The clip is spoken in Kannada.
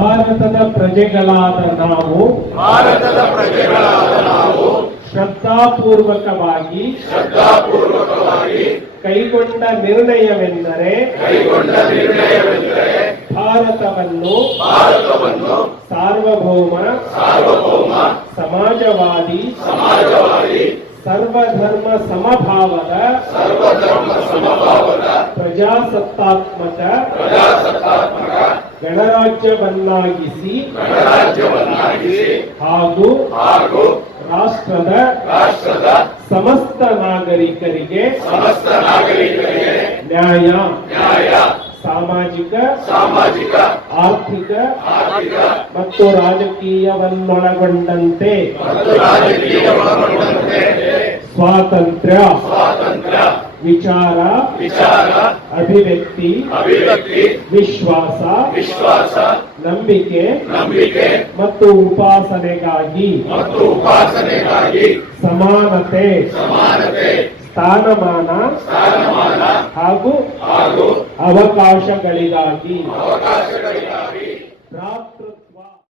ಭಾರತದ ಪ್ರಜೆಗಳಾದ ನಾವು ಶ್ರದ್ಧಾಪೂರ್ವಕವಾಗಿ ಕೈಗೊಂಡ ನಿರ್ಣಯವೆಂದರೆ ಭಾರತವನ್ನು ಸಾರ್ವಭೌಮ ಸಮಾಜವಾದಿ ಸರ್ವಧರ್ಮ ಸಮಭಾವದ ಪ್ರಜಾಸತ್ತಾತ್ಮಕ ಗಣರಾಜ್ಯವನ್ನಾಗಿಸಿ ಹಾಗೂ ರಾಷ್ಟ್ರದ ಸಮಸ್ತ ನಾಗರಿಕರಿಗೆ ನ್ಯಾಯ ಸಾಮಾಜಿಕ ಆರ್ಥಿಕ ಮತ್ತು ರಾಜಕೀಯವನ್ನೊಳಗೊಂಡಂತೆ ಸ್ವಾತಂತ್ರ್ಯ ವಿಚಾರ ಅಭಿವ್ಯಕ್ತಿ ವಿಶ್ವಾಸ ನಂಬಿಕೆ ಮತ್ತು ಉಪಾಸನೆಗಾಗಿ ಸಮಾನತೆ ಸ್ಥಾನಮಾನ ಹಾಗೂ ಅವಕಾಶಗಳಿಗಾಗಿ